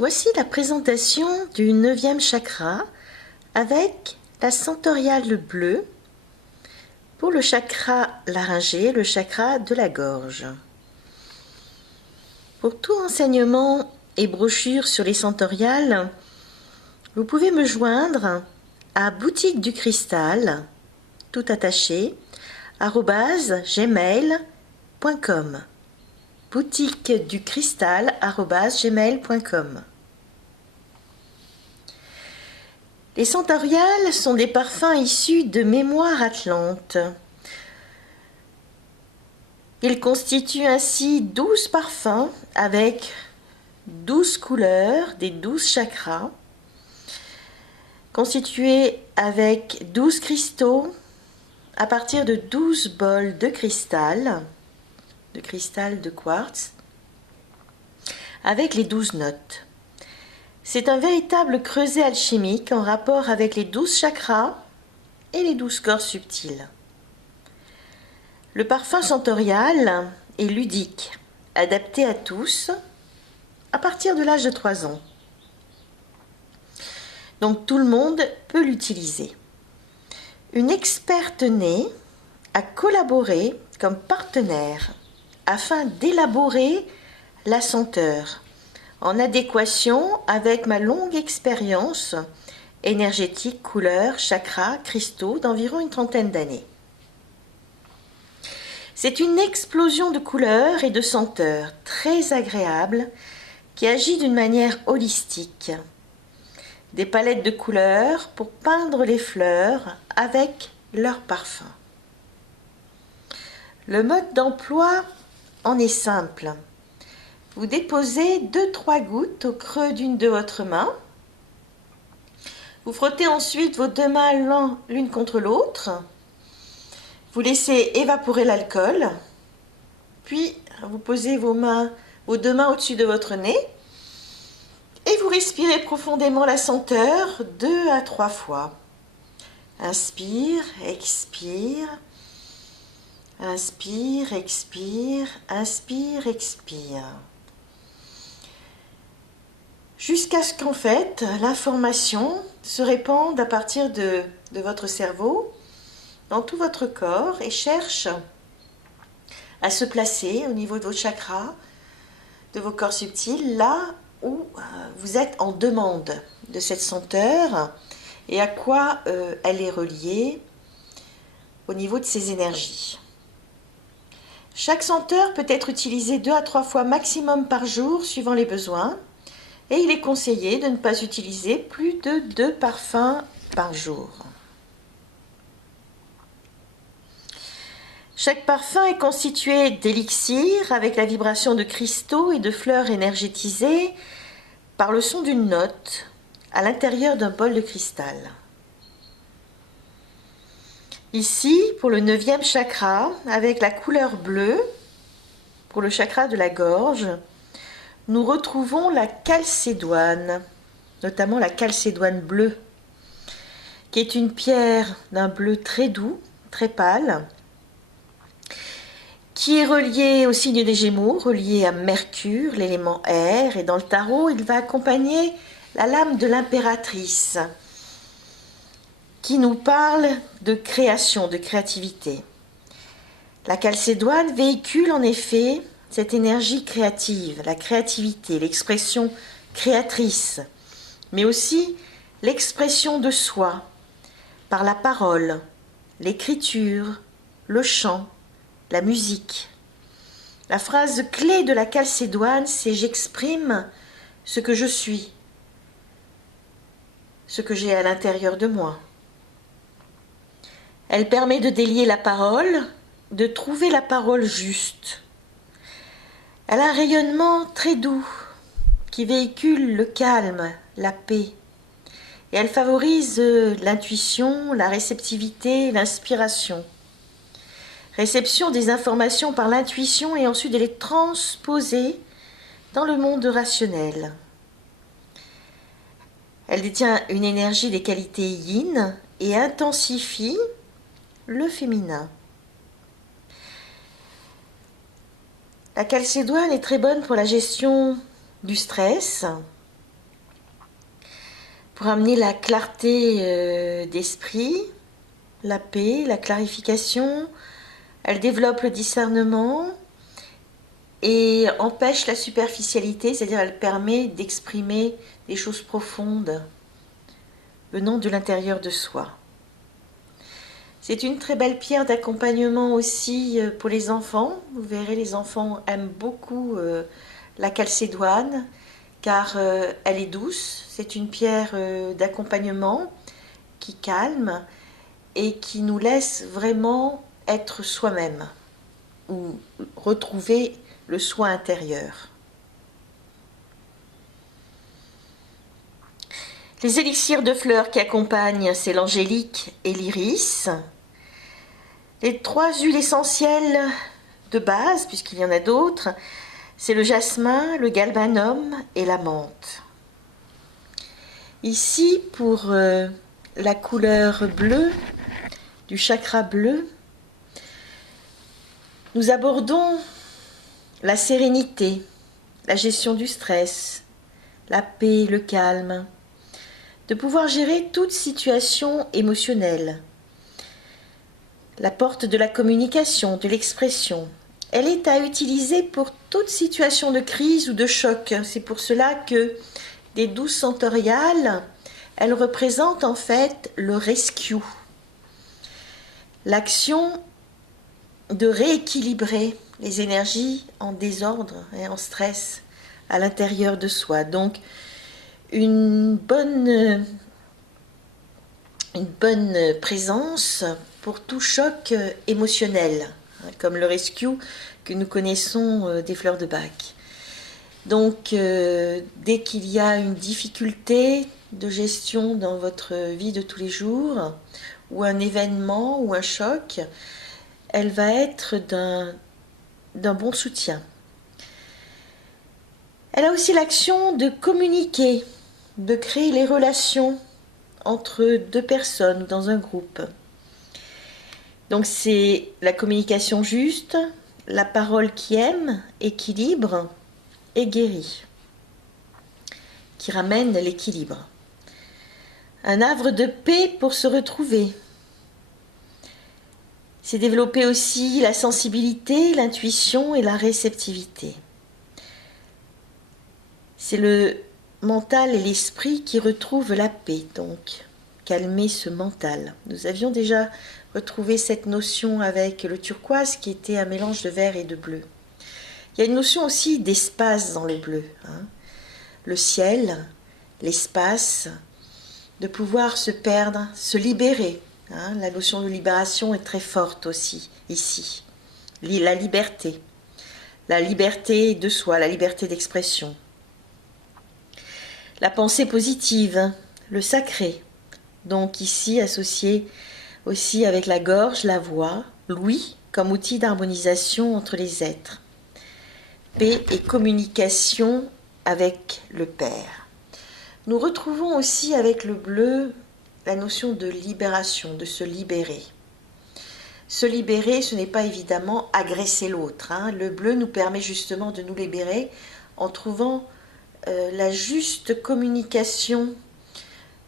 Voici la présentation du 9e chakra avec la centoriale bleue pour le chakra laryngé, le chakra de la gorge. Pour tout renseignement et brochure sur les centoriales, vous pouvez me joindre à boutique du cristal, tout attaché, @gmail.com. boutique du cristal @gmail.com. Les centoriales sont des parfums issus de mémoire atlante. Ils constituent ainsi 12 parfums avec 12 couleurs des 12 chakras, constitués avec 12 cristaux à partir de 12 bols de cristal de quartz, avec les 12 notes. C'est un véritable creuset alchimique en rapport avec les 12 chakras et les 12 corps subtils. Le parfum centorial est ludique, adapté à tous, à partir de l'âge de 3 ans. Donc tout le monde peut l'utiliser. Une experte née a collaboré comme partenaire afin d'élaborer la senteur en adéquation avec ma longue expérience énergétique, couleurs, chakras, cristaux d'environ une 30aine d'années. C'est une explosion de couleurs et de senteurs très agréable qui agit d'une manière holistique. Des palettes de couleurs pour peindre les fleurs avec leur parfum. Le mode d'emploi en est simple. Vous déposez 2-3 gouttes au creux d'une de votre main. Vous frottez ensuite vos deux mains l'une contre l'autre. Vous laissez évaporer l'alcool. Puis vous posez vos deux mains au-dessus de votre nez. Et vous respirez profondément la senteur 2 à 3 fois. Inspire, expire. Inspire, expire, inspire, expire. Jusqu'à ce qu'en fait, l'information se répande à partir de votre cerveau dans tout votre corps et cherche à se placer au niveau de vos chakras, de vos corps subtils, là où vous êtes en demande de cette senteur et à quoi elle est reliée au niveau de ses énergies. Chaque senteur peut être utilisée 2 à 3 fois maximum par jour suivant les besoins et il est conseillé de ne pas utiliser plus de 2 parfums par jour. Chaque parfum est constitué d'élixirs avec la vibration de cristaux et de fleurs énergétisées par le son d'une note à l'intérieur d'un bol de cristal. Ici, pour le 9e chakra, avec la couleur bleue, pour le chakra de la gorge, nous retrouvons la calcédoine, notamment la calcédoine bleue, qui est une pierre d'un bleu très doux, très pâle, qui est reliée au signe des Gémeaux, reliée à Mercure, l'élément air, et dans le tarot, il va accompagner la lame de l'impératrice, qui nous parle de création, de créativité. La calcédoine véhicule en effet cette énergie créative, la créativité, l'expression créatrice, mais aussi l'expression de soi par la parole, l'écriture, le chant, la musique. La phrase clé de la calcédoine, c'est « j'exprime ce que je suis, ce que j'ai à l'intérieur de moi ». Elle permet de délier la parole, de trouver la parole juste. Elle a un rayonnement très doux qui véhicule le calme, la paix. Et elle favorise l'intuition, la réceptivité, l'inspiration. Réception des informations par l'intuition et ensuite de les transposer dans le monde rationnel. Elle détient une énergie des qualités yin et intensifie le féminin. La calcédoine est très bonne pour la gestion du stress, pour amener la clarté d'esprit, la paix, la clarification. Elle développe le discernement et empêche la superficialité, c'est-à-dire elle permet d'exprimer des choses profondes venant de l'intérieur de soi. C'est une très belle pierre d'accompagnement aussi pour les enfants. Vous verrez, les enfants aiment beaucoup la calcédoine car elle est douce. C'est une pierre d'accompagnement qui calme et qui nous laisse vraiment être soi-même ou retrouver le soi intérieur. Les élixirs de fleurs qui accompagnent, c'est l'angélique et l'iris. Les 3 huiles essentielles de base, puisqu'il y en a d'autres, c'est le jasmin, le galbanum et la menthe. Ici, pour la couleur bleue, du chakra bleu, nous abordons la sérénité, la gestion du stress, la paix, le calme, de pouvoir gérer toute situation émotionnelle. La porte de la communication, de l'expression, elle est à utiliser pour toute situation de crise ou de choc. C'est pour cela que des 12 sensoriales, elles représentent en fait le rescue, l'action de rééquilibrer les énergies en désordre et en stress à l'intérieur de soi. Donc, une bonne présence pour tout choc émotionnel, comme le rescue que nous connaissons des fleurs de Bach. Donc, dès qu'il y a une difficulté de gestion dans votre vie de tous les jours, ou un événement ou un choc, elle va être d'un bon soutien. Elle a aussi l'action de communiquer, de créer les relations entre 2 personnes ou dans un groupe. Donc c'est la communication juste, la parole qui aime, équilibre et guérit, qui ramène l'équilibre. Un havre de paix pour se retrouver. C'est développer aussi la sensibilité, l'intuition et la réceptivité. C'est le mental et l'esprit qui retrouvent la paix, donc calmer ce mental. Nous avions déjà retrouvé cette notion avec le turquoise qui était un mélange de vert et de bleu. Il y a une notion aussi d'espace dans le bleu. Le ciel, l'espace, de pouvoir se perdre, se libérer. La notion de libération est très forte aussi ici. La liberté de soi, la liberté d'expression. La pensée positive, le sacré, donc ici associé aussi avec la gorge, la voix, l'ouïe comme outil d'harmonisation entre les êtres. Paix et communication avec le Père. Nous retrouvons aussi avec le bleu la notion de libération, de se libérer. Se libérer, ce n'est pas évidemment agresser l'autre. Le bleu nous permet justement de nous libérer en trouvant la juste communication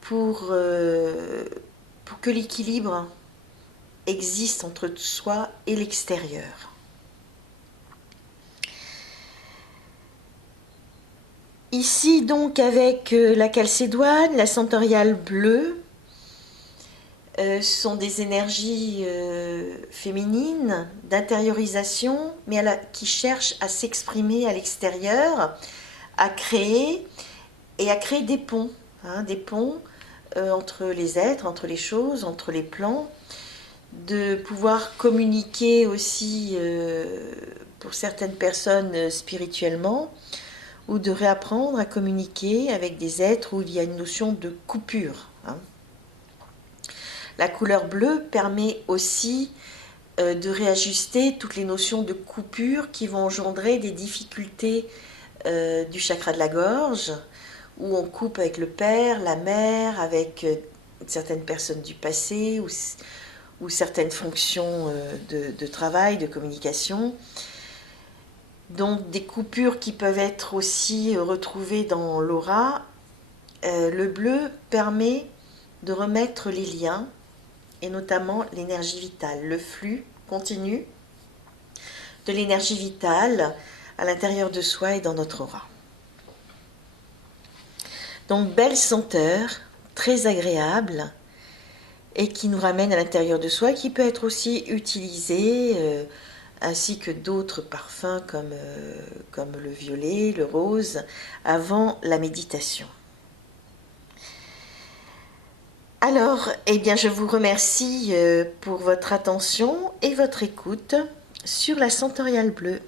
pour que l'équilibre existe entre soi et l'extérieur. Ici donc avec la calcédoine, la centauriale bleue, ce sont des énergies féminines d'intériorisation, mais qui cherchent à s'exprimer à l'extérieur, à créer des ponts, des ponts entre les êtres, entre les choses, entre les plans, de pouvoir communiquer aussi pour certaines personnes spirituellement, ou de réapprendre à communiquer avec des êtres où il y a une notion de coupure. La couleur bleue permet aussi de réajuster toutes les notions de coupure qui vont engendrer des difficultés du chakra de la gorge, où on coupe avec le père, la mère, avec certaines personnes du passé, ou certaines fonctions de travail, de communication. Donc des coupures qui peuvent être aussi retrouvées dans l'aura, le bleu permet de remettre les liens et notamment l'énergie vitale, le flux continu de l'énergie vitale à l'intérieur de soi et dans notre aura. Donc belle senteur, très agréable et qui nous ramène à l'intérieur de soi, qui peut être aussi utilisée ainsi que d'autres parfums comme le violet, le rose, avant la méditation. Alors, eh bien, je vous remercie pour votre attention et votre écoute sur la Sensoriale Bleue.